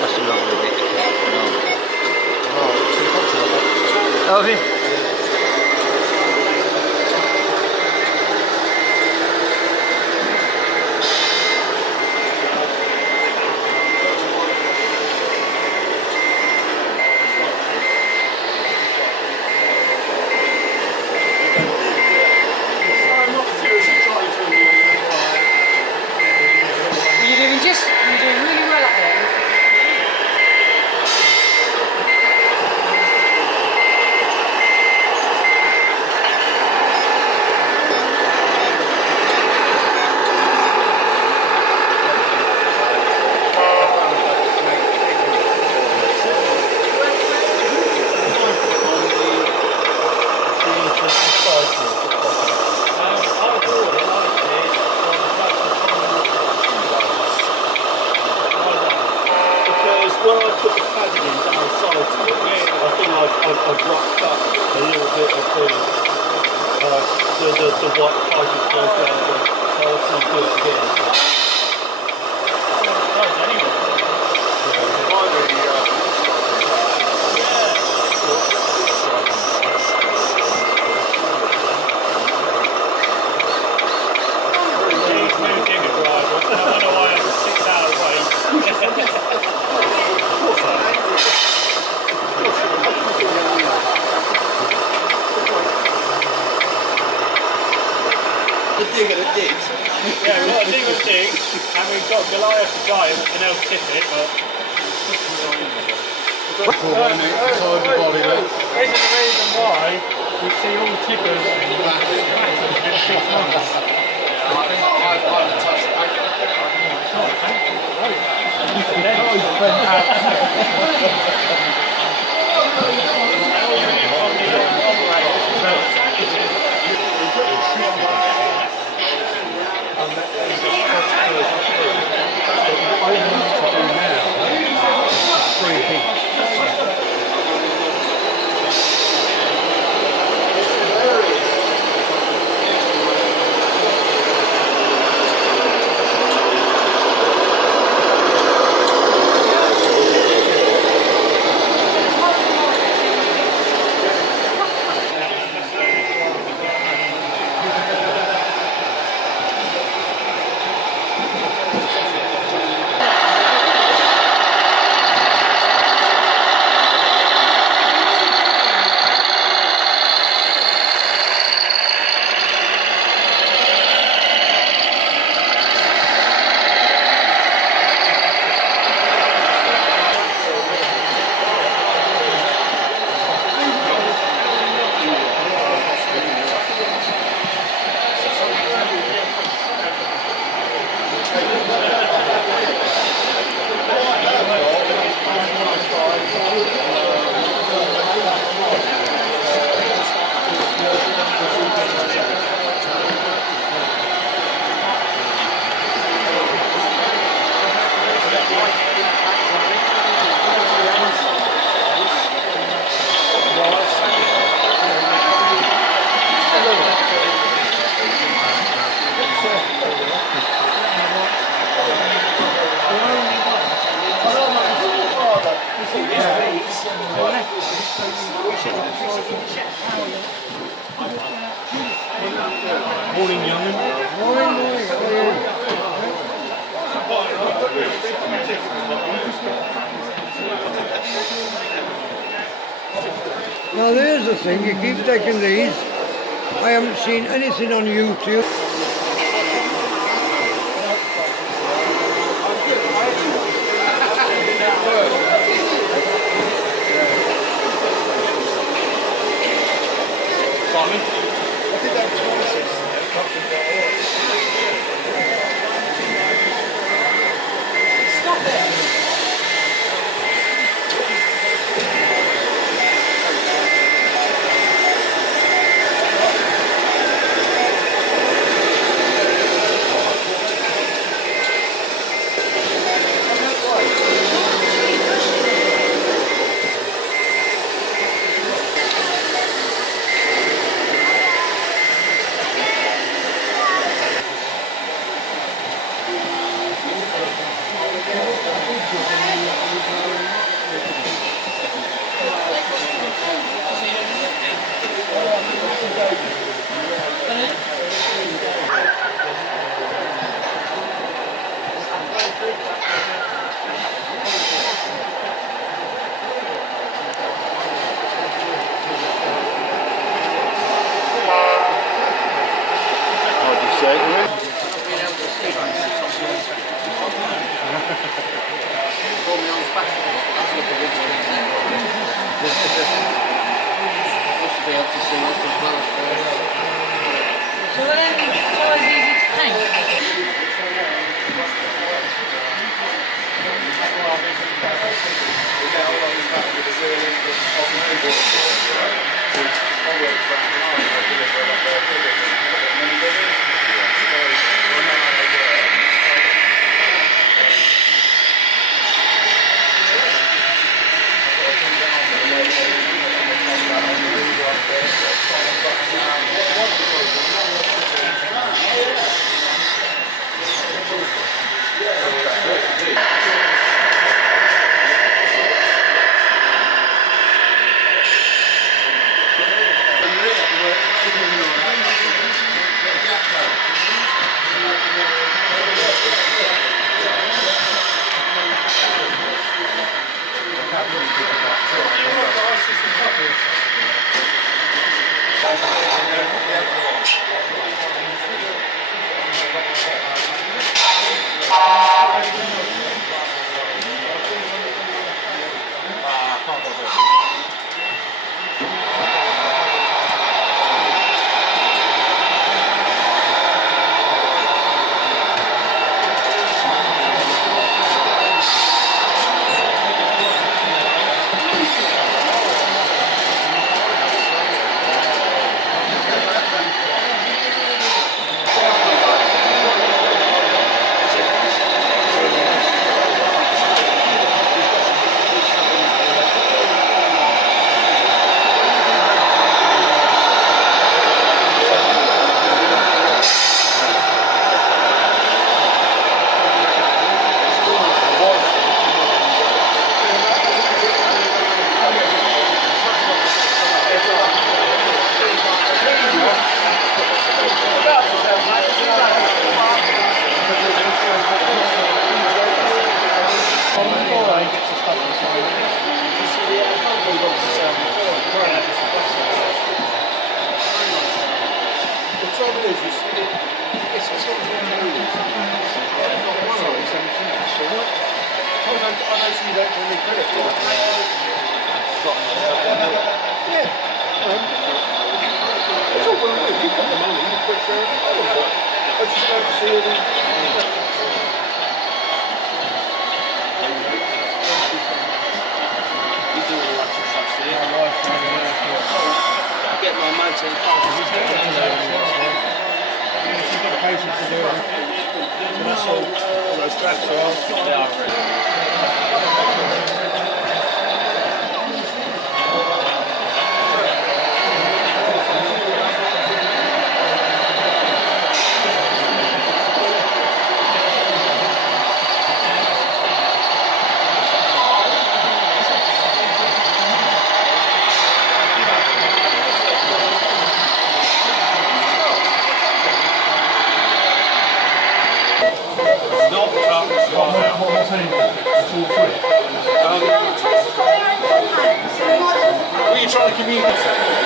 That's a lovely bit. Oh, have you? You're doing really well at it. When I put the padding in down side to it, I think I've roughed up a little bit of the white pipe that goes down there, so I'll have to do it again. Dig at a dig. Yeah, we've got a dig and dig, and we've got Goliath to try and everything else tip it, but... This is the reason why we see all tippers in 6 months. I think I've touched Morning, young'un. Now there's the thing, you keep taking these. I haven't seen anything on YouTube. So then, so it's easy to paint. Get my mountain patience to do it. So that's all those tracks are. They are really. What are you trying to communicate?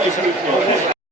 It's